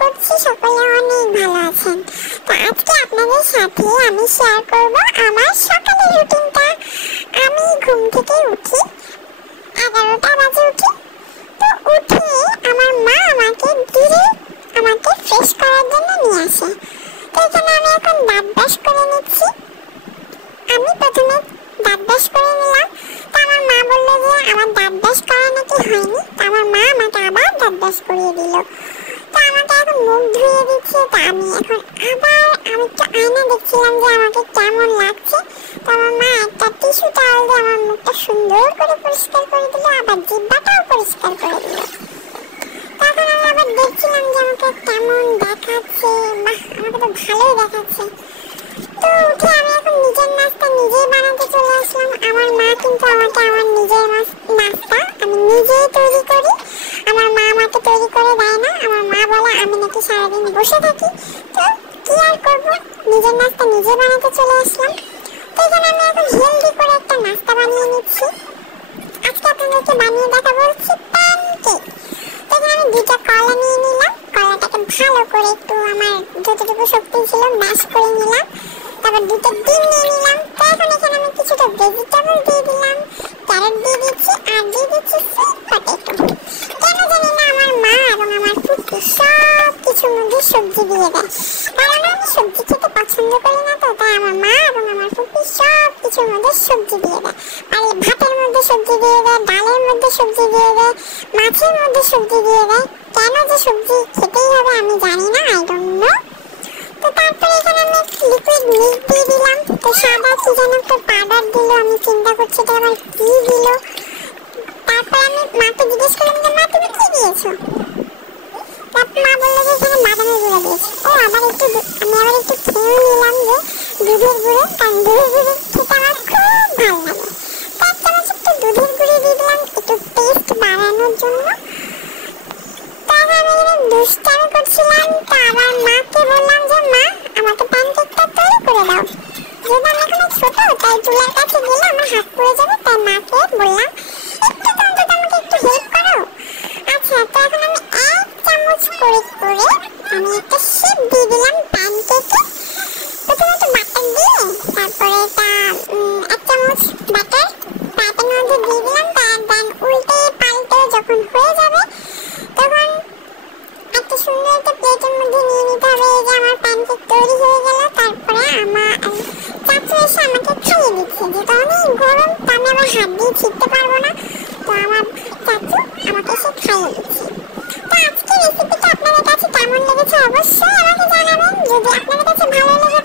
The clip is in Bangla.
করছি সকলে অনেক ভালো আছেন। তো আজকে আপনাদের সাথে আমি শেয়ার করব আমার সকালের রুটিনটা। আমি ঘুম থেকে উঠি 11টা বাজে উঠি। তো উঠে আমার মা আমাকে ফ্রেশ করার জন্য নিয়ে আসে। তো এখানে আমি এখন দাঁত ব্রাশ করে নিচ্ছি। আমি প্রথমে দাঁত ব্রাশ করে নিলাম। তো আমার মা বললো যে আমার দাঁত ব্রাশ করা নাকি হয়নি। তো আমার মা আমাকে আবার দাঁত ব্রাশ করিয়ে দিল। তো আমাকে এখন মুখ ধুয়ে দিচ্ছে। তো আমি একটু আয়না দেখছিলাম যে আমাকে কেমন লাগছে। তো আমার মা একটা টিস্যু টাওয়াল দিয়ে আমার মুখটা সুন্দর করে পরিষ্কার করে দিল, আবার জিহ্বাটাও পরিষ্কার করে দিল। তখন আমি আবার দেখছিলাম যে আমাকে কেমন দেখাচ্ছে। বাহ, আমাকে তো ভালোই দেখাচ্ছে। তো উঠে আমি এখন নিজের নাস্তা নিজেই বানাতে চলে আসলাম। আমার মা কিন্তু আমাকে আমার নিজের নাস্তা আমি নিজেই তৈরি করি। আমার মা আমাকে তৈরি করে দেয় না। আমার মা বলে আমি নাকি সারাদিন বসে থাকি। তো কি আর করবো, নিজের নাস্তা নিজে বানাতে চলে আসলাম। তো এখানে আমি এখন হেলদি করে একটা নাস্তা বানিয়ে নিচ্ছি। আজকে আপনাদেরকে বানিয়ে দেখাবো হচ্ছে প্যানকেক। তো এখানে আমি 2টা কলা নিয়ে নিলাম। কলাটাকে ভালো করে একটু আমার যতটুকু শক্তি ছিল ম্যাশ করে নিলাম। তারপর 2টা ডিম নিয়ে নিলাম। তো এখন এখানে আমি কিছুটা ভেজিটেবল দিয়ে দিলাম, ক্যারট দিয়ে দিচ্ছি, আর দিয়ে দিচ্ছি সুইট পটেটো। কেন জানি না আমার মা এবং আমার ফুফি সব কিছুর মধ্যে সবজি দিয়ে দেয়, কারণ আমি সবজি খেতে পছন্দ করি না। তো তাই আমার মা এবং আমার ফুফি সব কিছুর মধ্যে সবজি দিয়ে দেয়। আর ভাতের মধ্যে সবজি দিয়ে দেয়, ডালের মধ্যে সবজি দিয়ে দেয়, মাছের মধ্যে সবজি দিয়ে দেয়। কেন যে সবজি খেতেই হবে আমি জানি না, আই ডোন্ট নো। তো তারপরে এখানে আমি লিকুইড মিল্ক দিয়ে দিলাম। তো সাদা কি যেন একটা পাউডার দিল, আমি চিন্তা করছি এটা আবার কি দিল। তারপর আমি মাকে জিজ্ঞেস করলাম যে মা তুমি কি দিয়েছো? তারপর মা বললো যে এখানে বাদামের গুঁড়ো দিয়েছে। আমি আবার একটু খেয়ে নিলাম যে দুধের গুঁড়ো, কারণ দুধের গুঁড়ো খেতে আমার খুব ভালো লাগে। তো 1 চামচ একটু দুধের গুঁড়ো দিয়ে দিলাম একটু টেস্ট বাড়ানোর জন্য। তারপর আমি এখানে দুষ্টামি করছিলাম। তো আবার মাকে বললাম যে মা আমাকে প্যানকেকটা তৈরি করে দাও। যেহেতু আমি এখন ছোট, তাই চুলার কাছে গেলে আমার হাত পুড়ে যাবে। তাই মাকে বললাম একটু অন্তত আমাকে একটু হেল্প করো। আচ্ছা, তো এখন আমি 1 চামচ করে আমি একটা শেপ দিয়ে দিলাম প্যানকেকে। প্রথমে একটু বাটার দিয়ে তারপরে এটা 1 চামচ বাটার প্যানের মধ্যে দিয়ে দিলাম। দেন উল্টে পাল্টে যখন হয়ে যাবে তখন একটা সুন্দর একটা প্লেটের মধ্যে নিয়ে নিতে হবে। এই যে আমার প্যানকেক তৈরি হয়ে গেল। তারপরে আমার চাচু এসে আমাকে খাইয়ে দিচ্ছে, যেহেতু অনেক গরম তো আমি আবার হাত দিয়ে ছিটতে পারবো না। তো আমার চাচু আমাকে এসে খাইয়ে দিচ্ছে। তো আজকে রেসিপিটা আপনাদের কাছে কেমন লেগেছে অবশ্যই আমাকে জানাবেন। যদি আপনাদের কাছে ভালো লেগে